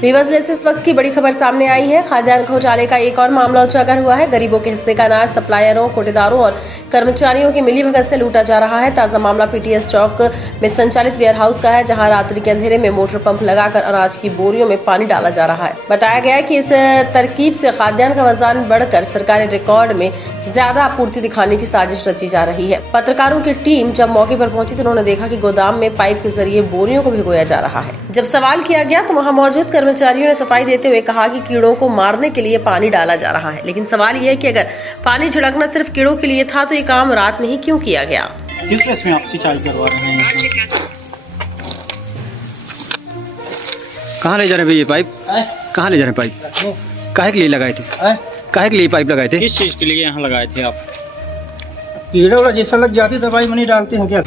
रीवा जिले से इस वक्त की बड़ी खबर सामने आई है। खाद्यान्न घोटाले का एक और मामला उजागर हुआ है। गरीबों के हिस्से का अनाज सप्लायरों, कोटेदारों और कर्मचारियों की मिलीभगत से लूटा जा रहा है। ताजा मामला पीटीएस चौक में संचालित वेयर हाउस का है, जहां रात्रि के अंधेरे में मोटर पंप लगाकर अनाज की बोरियों में पानी डाला जा रहा है। बताया गया है कि इस तरकीब से खाद्यान्न का वजन बढ़कर सरकारी रिकॉर्ड में ज्यादा आपूर्ति दिखाने की साजिश रची जा रही है। पत्रकारों की टीम जब मौके पर पहुंची तो उन्होंने देखा कि गोदाम में पाइप के जरिए बोरियों को भिगोया जा रहा है। जब सवाल किया गया तो वहां मौजूद कर्मचारियों ने सफाई देते हुए कहा कि कीड़ों को मारने के लिए पानी डाला जा रहा है। लेकिन सवाल यह है कि अगर पानी छिड़कना सिर्फ कीड़ों के लिए था तो ये काम रात में ही क्यों किया गया? किस केस में आप सिंचाई करवा रहे हैं? कहाँ ले जा रहे हैं ये पाइप? कहाँ ले जा रहे हैं पाइप? काहे के लिए लगाए थे? काहे के लिए पाइप लगाए थे? किस चीज के लिए यहाँ लगाए थे आप? कीड़ा जैसा लग जाती दवाई मनी डालते हैं क्या?